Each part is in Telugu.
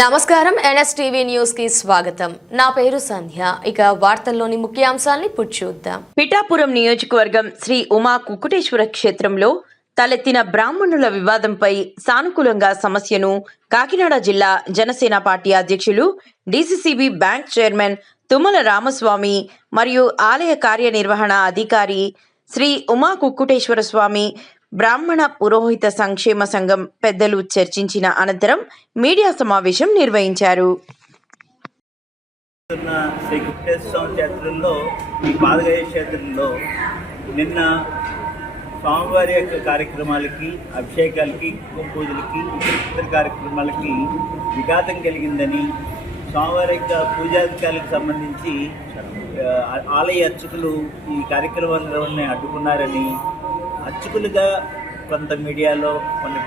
నమస్కారం. ఎన్ఎస్టీవీ న్యూస్కి స్వాగతం. నా పేరు సంధ్య. ఇక వార్తల్లోని ముఖ్యాంశాల్ని చూద్దాం. పిఠాపురం నియోజకవర్గం శ్రీ ఉమా కుకుటేశ్వర క్షేత్రంలో తలెత్తిన బ్రాహ్మణుల వివాదంపై సానుకూలంగా సమస్యను కాకినాడ జిల్లా జనసేన పార్టీ అధ్యక్షులు DCCB bank chairman Tummala Ramaswamy మరియు ఆలయ కార్యనిర్వహణ అధికారి శ్రీ ఉమా కుక్కుటేశ్వర స్వామి బ్రాహ్మణ పురోహిత సంక్షేమ సంఘం పెద్దలు చర్చించిన అనంతరం మీడియా సమావేశం నిర్వహించారు. స్వామి క్షేత్రంలో ఈ పాదగయ క్షేత్రంలో నిన్న స్వామివారి యొక్క కార్యక్రమాలకి అభిషేకాలకి పూజలకి ఇతర కార్యక్రమాలకి విఘాతం కలిగిందని స్వామివారి యొక్క పూజాధికారులకు సంబంధించి ఆలయ అర్చకులు ఈ కార్యక్రమాల నిర్వహణ అడ్డుకున్నారని అర్చకులుగా కొంత మీడియాలో కొన్ని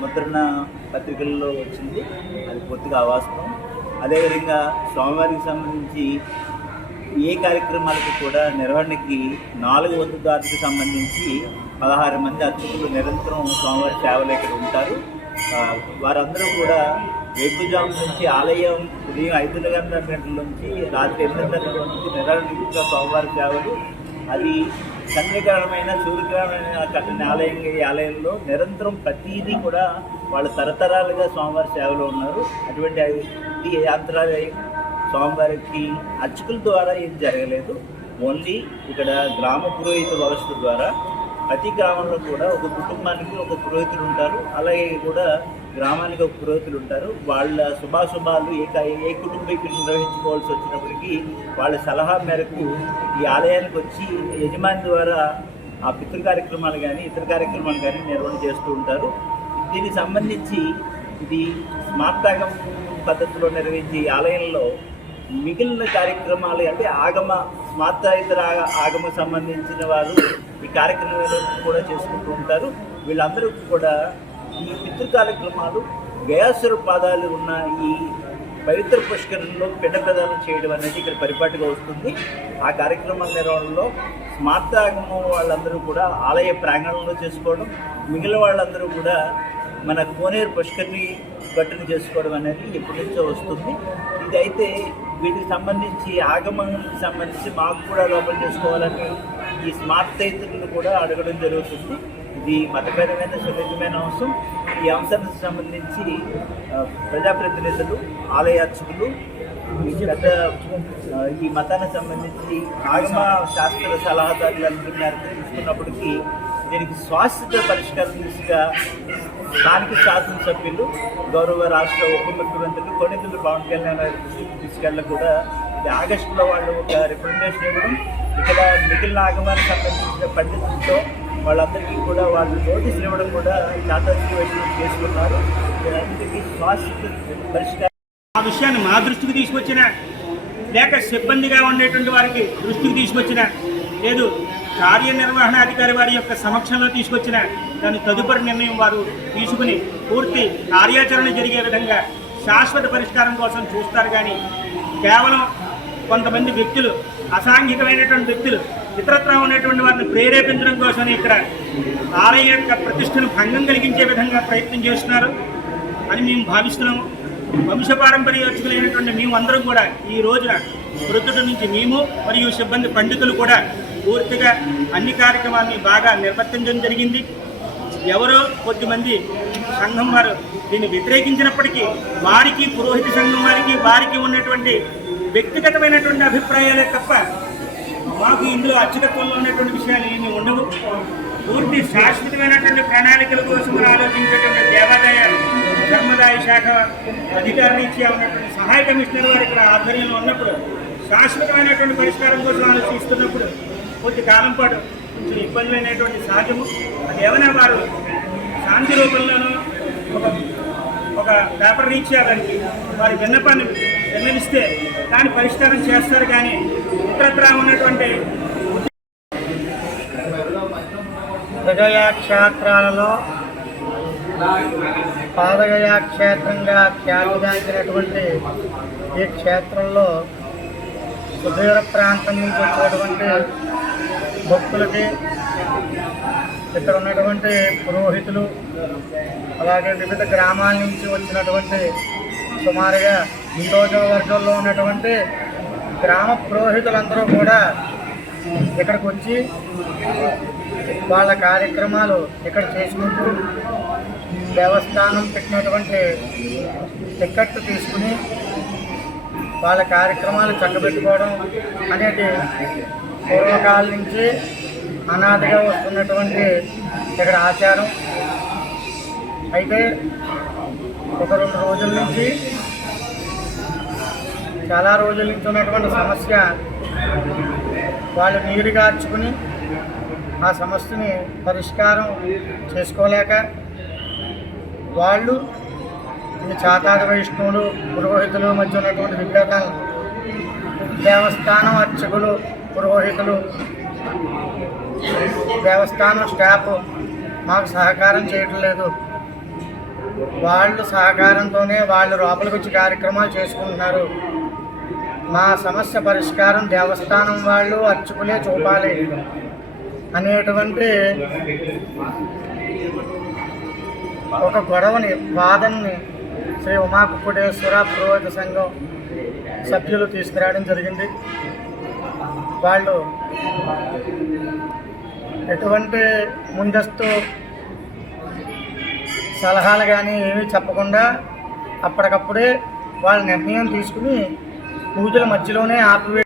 ముద్రణ పత్రికల్లో వచ్చింది. అది పూర్తిగా అవాస్తవం. అదేవిధంగా స్వామివారికి సంబంధించి ఏ కార్యక్రమాలకు కూడా నిర్వహణకి నాలుగు వంతుదారులకు సంబంధించి పదహారు మంది అర్చకులు నిరంతరం స్వామివారి సేవలు ఇక్కడ ఉంటారు. వారందరూ కూడా వేకుజాము నుంచి ఆలయం ఉదయం ఐదున్నర గంటల నుంచి రాత్రి ఎనిమిదిన్నర నుంచి నిరంతరంగా స్వామివారి సేవలు. అది చంద్రకరమైన సూర్యకరమైన కట్టిన ఆలయం ఈ ఆలయంలో నిరంతరం ప్రతిదీ కూడా వాళ్ళు తరతరాలుగా స్వామివారి సేవలో ఉన్నారు. అటువంటి ఈ అంతరాలయం స్వామివారికి అర్చకుల ద్వారా ఏం జరగలేదు. ఓన్లీ ఇక్కడ గ్రామ పురోహిత వ్యవస్థ ద్వారా ప్రతి గ్రామంలో కూడా ఒక కుటుంబానికి ఒక పురోహితుడు ఉంటారు. అలాగే కూడా గ్రామానికి ఒక పురోహితులు ఉంటారు. వాళ్ళ శుభాశుభాలు ఏ ఏ కుటుంబీకులు నిర్వహించుకోవాల్సి వచ్చినప్పటికీ వాళ్ళ సలహా మేరకు ఈ ఆలయానికి వచ్చి యజమాని ద్వారా ఆ పితృ కార్యక్రమాలు కానీ ఇతర కార్యక్రమాలు కానీ నిర్వహణ చేస్తూ ఉంటారు. దీనికి సంబంధించి ఇది స్మార్తాగం పద్ధతిలో నిర్వహించే ఆలయంలో మిగిలిన కార్యక్రమాలు అంటే ఆగమ స్మార్తాయితర ఆగ- ఆగమ సంబంధించిన వారు ఈ కార్యక్రమాలు కూడా చేసుకుంటూ ఉంటారు. వీళ్ళందరూ కూడా ఈ పితృ కార్యక్రమాలు గయాసుర పాదాలు ఉన్న ఈ పవిత్ర పుష్కరంలో పిండ ప్రదానం చేయడం అనేది ఇక్కడ పరిపాటిగా వస్తుంది. ఆ కార్యక్రమాల నిర్వహణలో స్మార్తాగమం వాళ్ళందరూ కూడా ఆలయ ప్రాంగణంలో చేసుకోవడం మిగిలిన వాళ్ళందరూ కూడా మన కోనేరు పుష్కరిని గట్టును చేసుకోవడం అనేది ఎప్పటి నుంచో వస్తుంది. ఇది అయితే వీటికి సంబంధించి ఆగమనానికి సంబంధించి మాకు కూడా లోపల చేసుకోవాలని ఈ స్మార్ట్ తైతులను కూడా అడగడం జరుగుతుంది. ఇది మతపరమైన సున్నితమైన అంశం. ఈ అంశానికి సంబంధించి ప్రజాప్రతినిధులు ఆలయార్చకులు ఈ పెద్ద ఈ మతానికి సంబంధించి ఆగమ శాస్త్ర సలహాదారులందరి మేరకు తీసుకున్నప్పటికీ దీనికి శాశ్వత పరిష్కారం దిశగా స్థానిక శాసనసభ్యులు గౌరవ రాష్ట్ర ఉప ముఖ్యమంత్రులు కొన్నితులు పవన్ కళ్యాణ్ గారి తీసుకెళ్ళ కూడా ఆగస్టులో వాళ్ళు ఒక రికమెండేషన్ ఇవ్వడం ఇక్కడ మిగిలిన ఆగమానికి సంబంధించిన పండితులతో వాళ్ళందరికీ కూడా వాళ్ళు నోటీసులు ఇవ్వడం కూడా చాతాచి వైపు చేసుకున్నారు. శాశ్వత పరిష్కారం ఆ విషయాన్ని మా దృష్టికి తీసుకొచ్చిన లేక సిబ్బందిగా ఉండేటువంటి వారికి దృష్టికి తీసుకొచ్చిన లేదు కార్యనిర్వహణాధికారి వారి యొక్క సమక్షంలో తీసుకొచ్చిన దాని తదుపరి నిర్ణయం వారు తీసుకుని పూర్తి కార్యాచరణ జరిగే విధంగా శాశ్వత పరిష్కారం కోసం చూస్తారు. కానీ కేవలం కొంతమంది వ్యక్తులు అసాంఘికమైనటువంటి వ్యక్తులు ఇతరత్రా ఉన్నటువంటి వారిని ప్రేరేపించడం కోసం ఇక్కడ ఆలయ యొక్క ప్రతిష్టను భంగం కలిగించే విధంగా ప్రయత్నం చేస్తున్నారు అని మేము భావిస్తున్నాము. వంశపారంపర్యోత్సుకులైనటువంటి మేము అందరం కూడా ఈ రోజున వృద్ధుడు నుంచి మేము మరియు సిబ్బంది పండితులు కూడా పూర్తిగా అన్ని కార్యక్రమాన్ని బాగా నిర్వర్తించడం జరిగింది. ఎవరో కొద్దిమంది సంఘం వారు దీన్ని వ్యతిరేకించినప్పటికీ వారికి పురోహిత సంఘం వారికి వారికి ఉన్నటువంటి వ్యక్తిగతమైనటువంటి అభిప్రాయాలే తప్ప మాకు ఇందులో అచ్చకత్వంలో ఉన్నటువంటి విషయాలు ఏమి ఉండవు. పూర్తి శాశ్వతమైనటువంటి ప్రణాళికల కోసం ఆలోచించేటువంటి దేవాదాయ ధర్మదాయ శాఖ అధికారులు ఉన్నటువంటి సహాయ కమిషనర్ వారు ఇక్కడ ఆధ్వర్యంలో ఉన్నప్పుడు శాశ్వతమైనటువంటి పరిష్కారం కోసం ఆలోచిస్తున్నప్పుడు కొద్ది కాలం పాటు కొంచెం ఇబ్బందులైనటువంటి సహజము అది ఏమైనా వారు శాంతి రూపంలోనూ ఒక ఒక పేపర్ రీచ్ చేయాలని వారి విన్నపాన్ని విన్నవిస్తే దాన్ని పరిష్కారం చేస్తారు కానీ ఇతరత్రా ఉన్నటువంటి హృదయ క్షేత్రాలలో పాదగయ క్షేత్రంగా ఖ్యాతిగాంచినటువంటి ఈ క్షేత్రంలో సుదూర ప్రాంతం నుంచి వచ్చేటువంటి భక్తులకి ఇక్కడ ఉన్నటువంటి పురోహితులు అలాగే వివిధ గ్రామాల నుంచి వచ్చినటువంటి సుమారుగా నియోజకవర్గంలో ఉన్నటువంటి గ్రామ పురోహితులందరూ కూడా ఇక్కడికి వచ్చి వాళ్ళ కార్యక్రమాలు ఇక్కడ చేసుకుంటూ దేవస్థానం పెట్టినటువంటి టికెట్ తీసుకుని వాళ్ళ కార్యక్రమాలు చక్కబెట్టుకోవడం అనేది పూర్వకాలం నుంచి అనాథగా వస్తున్నటువంటి ఇక్కడ ఆచారం. అయితే ఒక రెండు రోజుల నుంచి చాలా రోజుల నుంచి ఉన్నటువంటి సమస్య వాళ్ళు నీరు గార్చుకుని ఆ సమస్యని పరిష్కారం చేసుకోలేక వాళ్ళు ఈ చాతాది వైష్ణవులు పురోహితులు మధ్య ఉన్నటువంటి విభేదాలు దేవస్థానం అర్చకులు పురోహితులు దేవస్థానం స్టాఫ్ మాకు సహకారం చేయటం లేదు. వాళ్ళు సహకారంతోనే వాళ్ళు లోపలికి వచ్చి కార్యక్రమాలు చేసుకుంటున్నారు. మా సమస్య పరిష్కారం దేవస్థానం వాళ్ళు అర్చకులే చూపాలి అనేటువంటి ఒక గొడవని వాదనని శ్రీ ఉమా కుక్కుటేశ్వర పురోహిత సంఘం సభ్యులు తీసుకురావడం జరిగింది. వాళ్ళు ఎటువంటి ముందస్తు సలహాలు కానీ ఏమీ చెప్పకుండా అప్పటికప్పుడే వాళ్ళ నిర్ణయం తీసుకుని పూజల మధ్యలోనే ఆపివే